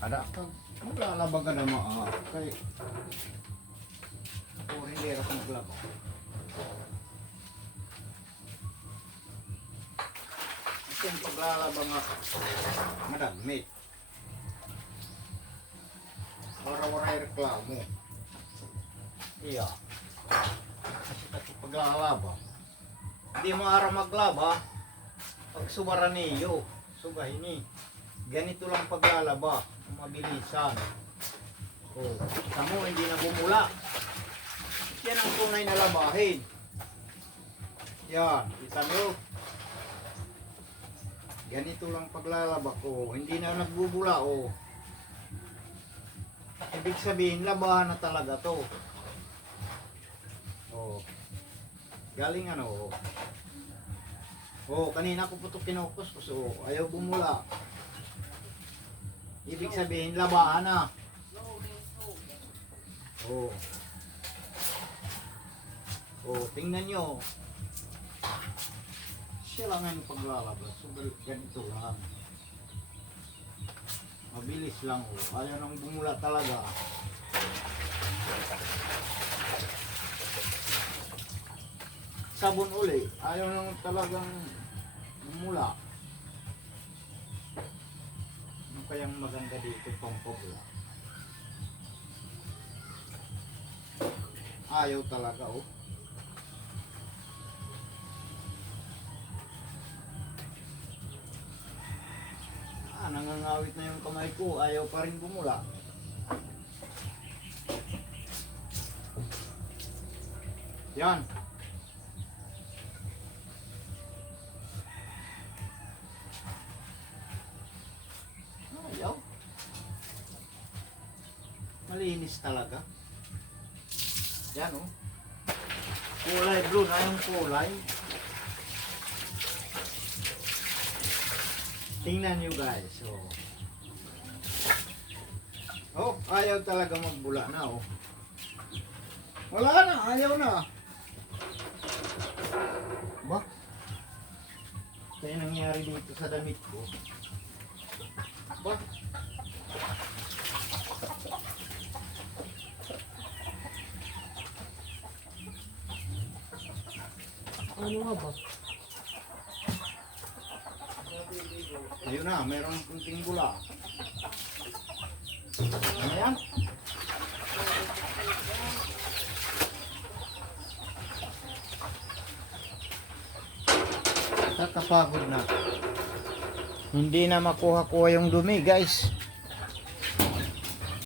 Ada ka, maglalaba ka na kay ako hindi ako maglaba. Kasi yung paglalaba nga, madamit. Para waray reklamo. Iya. Kasi kasi paglalaba, hindi mo araw maglaba, pag subara niyo, subay ni. Ganito lang paglalaba, mabilisan. Oh, tamo hindi na bumula. Yan ang tunay na labahin. Yan, kita nyo. Ganito lang paglalaba ko, hindi na nagbubula oh. Ibig sabihin, labahan na talaga to. Oh. Galing ano oh. Oh, kanina ko po ito kinukuskus oh, ayaw bumula. Ibig sabihin, labahan na. Oh. Oh, tingnan nyo. Siya lang ang paglalaba. So, ganito lang. Mabilis lang oh. Ayaw nang bumula talaga. Sabon uli. Ayaw nang talagang bumula. Ano kayang maganda dito pampabula? Ayaw talaga oh. Nangangawit na yung kamay ko, ayaw pa rin bumula. Yan. Ayaw. Malinis talaga. Yan oh. Kulay blue na yung kulay. Tingnan nyo guys. Oh, ayaw talaga magbula na oh. Wala na, ayaw na. Ba? Kaya nangyari dito sa damit ko. Ba? Ano nga ba? Ayun na, mayroong kunting bula. Ano yan? Kakapagod na. Hindi na makuha-kuha yung dumi guys.